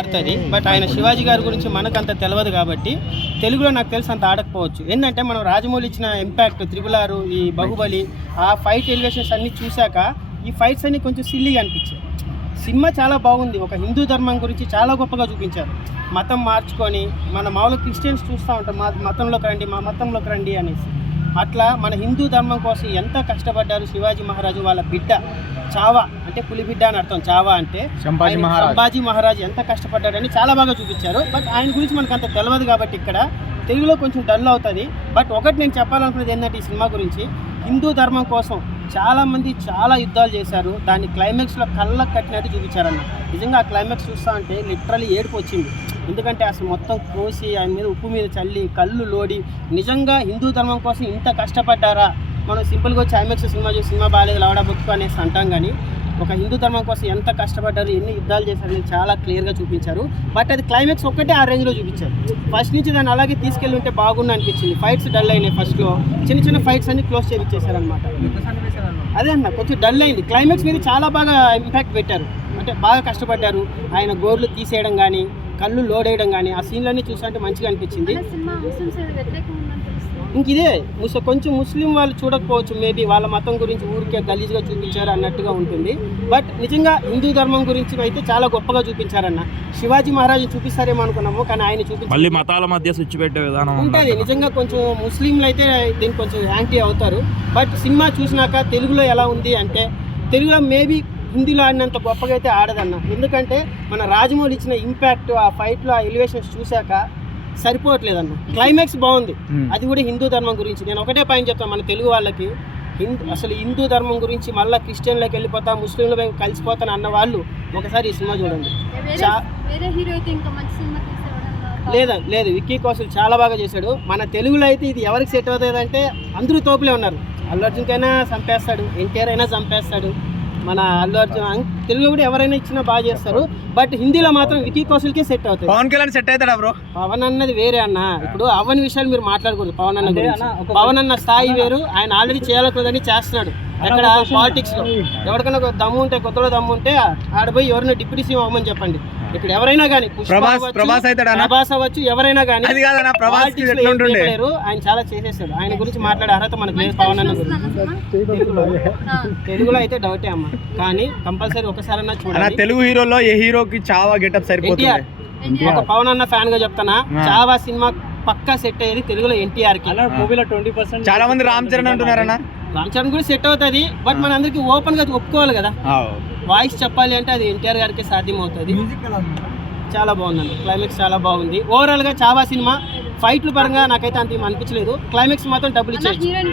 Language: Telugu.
ఆడుతుంది. బట్ ఆయన శివాజీ గారి గురించి మనకు అంత తెలియదు కాబట్టి తెలుగులో నాకు తెలిసి అంత ఆడకపోవచ్చు. ఏంటంటే మనం రాజమౌళి ఇచ్చిన ఇంపాక్ట్ RRR, ఈ బాహుబలి, ఆ ఫైట్ ఎలివేషన్స్ అన్నీ చూశాక ఈ ఫైట్స్ అన్నీ కొంచెం సిల్లీగా అనిపించాయి. సినిమా చాలా బాగుంది. ఒక హిందూ ధర్మం గురించి చాలా గొప్పగా చూపించారు. మతం మార్చుకొని మన మామూలు క్రిస్టియన్స్ చూస్తూ ఉంటాం, మా మతంలోకి రండి అనేసి. అట్లా మన హిందూ ధర్మం కోసం ఎంత కష్టపడ్డారు శివాజీ మహారాజు. వాళ్ళ బిడ్డ చావా అంటే పులి బిడ్డ అని అర్థం. చావా అంటే సంభాజీ మహారాజు ఎంత కష్టపడ్డాడని చాలా బాగా చూపించారు. బట్ ఆయన గురించి మనకు అంత తెలియదు కాబట్టి ఇక్కడ తెలుగులో కొంచెం డల్ అవుతుంది. బట్ ఒకటి నేను చెప్పాలనుకున్నది ఏంటంటే ఈ సినిమా గురించి, హిందూ ధర్మం కోసం చాలామంది చాలా యుద్ధాలు చేశారు. దాన్ని క్లైమాక్స్లో కళ్ళకు కట్టినట్టు చూపించారన్న. నిజంగా ఆ క్లైమాక్స్ చూస్తూ ఉంటే లిటరల్లీ ఏడుపు వచ్చింది. ఎందుకంటే అసలు మొత్తం కోసి ఆయన మీద ఉప్పు మీద చల్లి కళ్ళు లోడి నిజంగా హిందూ ధర్మం కోసం ఇంత కష్టపడ్డారా. మనం సింపుల్గా వచ్చి ఐమాక్స్ సినిమా చూసి సినిమా బాగాలేదు లవడా బుక్ అనేసి అంటాం, కానీ ఒక హిందూ ధర్మం కోసం ఎంత కష్టపడ్డారు, ఎన్ని యుద్ధాలు చేశారని చాలా క్లియర్గా చూపించారు. బట్ అది క్లైమాక్స్ ఒక్కటే ఆ రేంజ్లో చూపించారు. ఫస్ట్ నుంచి దాన్ని అలాగే తీసుకెళ్ళి ఉంటే బాగుండు అనిపించింది. ఫైట్స్ డల్ అయినాయి. ఫస్ట్లో చిన్న ఫైట్స్ అన్ని క్లోజ్ చేయించేశారనమాట. అదే అన్న కొంచెం డల్ అయింది. క్లైమాక్స్ మీద చాలా బాగా ఇంపాక్ట్ పెట్టారు. అంటే బాగా కష్టపడ్డారు. ఆయన గోర్లు తీసేయడం కానీ కళ్ళు లోడ్ వేయడం కానీ ఆ సీన్లన్నీ చూస్తుంటే మంచిగా అనిపించింది. ఇంక ఇదే కొంచెం ముస్లిం వాళ్ళు చూడకపోవచ్చు, మేబీ వాళ్ళ మతం గురించి ఊరికే గలీజ్గా చూపించారు అన్నట్టుగా ఉంటుంది. బట్ నిజంగా హిందూ ధర్మం గురించి అయితే చాలా గొప్పగా చూపించారన్న. శివాజీ మహారాజు చూపిస్తారేమో అనుకున్నాము, కానీ ఆయన చూపించారు. మతాల మధ్య స్విచ్ పెట్టే విధానం ఉంటుంది. నిజంగా కొంచెం ముస్లింలు అయితే దీనికి కొంచెం యాంటీ అవుతారు. బట్ సినిమా చూసినాక తెలుగులో ఎలా ఉంది అంటే తెలుగులో మేబీ హిందీలో ఆడినంత గొప్పగా అయితే ఆడదన్న. ఎందుకంటే మన రాజమౌళి ఇచ్చిన ఇంపాక్ట్ ఆ ఫైట్లో ఆ ఎలివేషన్స్ చూశాక సరిపోవట్లేదన్న. క్లైమాక్స్ బాగుంది, అది కూడా హిందూ ధర్మం గురించి. నేను ఒకటే పాయింట్ చెప్తాను మన తెలుగు వాళ్ళకి, అసలు హిందూ ధర్మం గురించి మళ్ళీ క్రిస్టియన్లోకి వెళ్ళిపోతా ముస్లింల వైపు కలిసిపోతాను అన్న వాళ్ళు ఒకసారి ఈ సినిమా చూడండి. లేదు విక్కీ కౌశల్ చాలా బాగా చేశాడు. మన తెలుగులో అయితే ఇది ఎవరికి సెట్ అవుతుంది అంటే అందరూ తోపులే ఉన్నారు. అల్లు అర్జున్కైనా చంపేస్తాడు, ఎన్టీఆర్ అయినా చంపేస్తాడు. మన అల్లు అర్జున్ తెలుగు కూడా ఎవరైనా ఇచ్చినా బాగా చేస్తారు. బట్ హిందీలో మాత్రం విక్కీ కౌశల్కే సెట్ అవుతుంది. పవన్ కళ్యాణ్ సెట్ అవుతాడా బ్రో? పవన్ అన్నది వేరే అన్న. ఇప్పుడు అవన్నీ విషయాలు మీరు మాట్లాడకూడదు. పవన్ అన్న గురించి పవన్ అన్న స్థాయి వేరు. ఆయన ఆల్రెడీ చేయాలనుకుందని చేస్తున్నాడు. ఎక్కడ పాలిటిక్స్ లో ఎవరికైనా దమ్ము ఉంటే, కొత్తలో దమ్ము ఉంటే ఆడపోయి ఎవరైనా డిప్యూటీ సీఎం అవ్వమని చెప్పండి. ఇక్కడ ఎవరైనా కానీ ప్రభాస్ అవ్వచ్చు, ఎవరైనా కానీ ఆయన చాలా చేసేస్తాడు. ఆయన గురించి మాట్లాడే అర్హత మనకు లేదు పవన్ అన్న గురించి. తెలుగులో అయితే డౌటే అమ్మ, కానీ కంపల్సరీ ఒకసారైనా చూడాలి. తెలుగు హీరోలో ఏ హీరోకి చావా గెటప్ సరిపోతుంది. ఒక పవన్ అన్న ఫ్యాన్ గా చెప్తానా, చావా సినిమా పక్కా సెట్ అయ్యేది తెలుగులో ఎన్టీఆర్ కి. మూవీలో 20% చాలా మంది రామ్ చరణ్ అంటున్నారన్న. రామ్ చరణ్ కూడా సెట్ అవుతుంది. బట్ మన అందరికి ఓపెన్ గా ఒప్పుకోవాలి కదా. వాయిస్ చెప్పాలి అంటే అది ఎన్టీఆర్ గారికి సాధ్యం అవుతుంది. చాలా బాగుందండి. క్లైమాక్స్ చాలా బాగుంది. ఓవరాల్ గా చావా సినిమా ఫైట్ల పరంగా నాకైతే అంత అనిపించలేదు. క్లైమాక్స్ మాత్రం డబ్బులు ఇచ్చేది.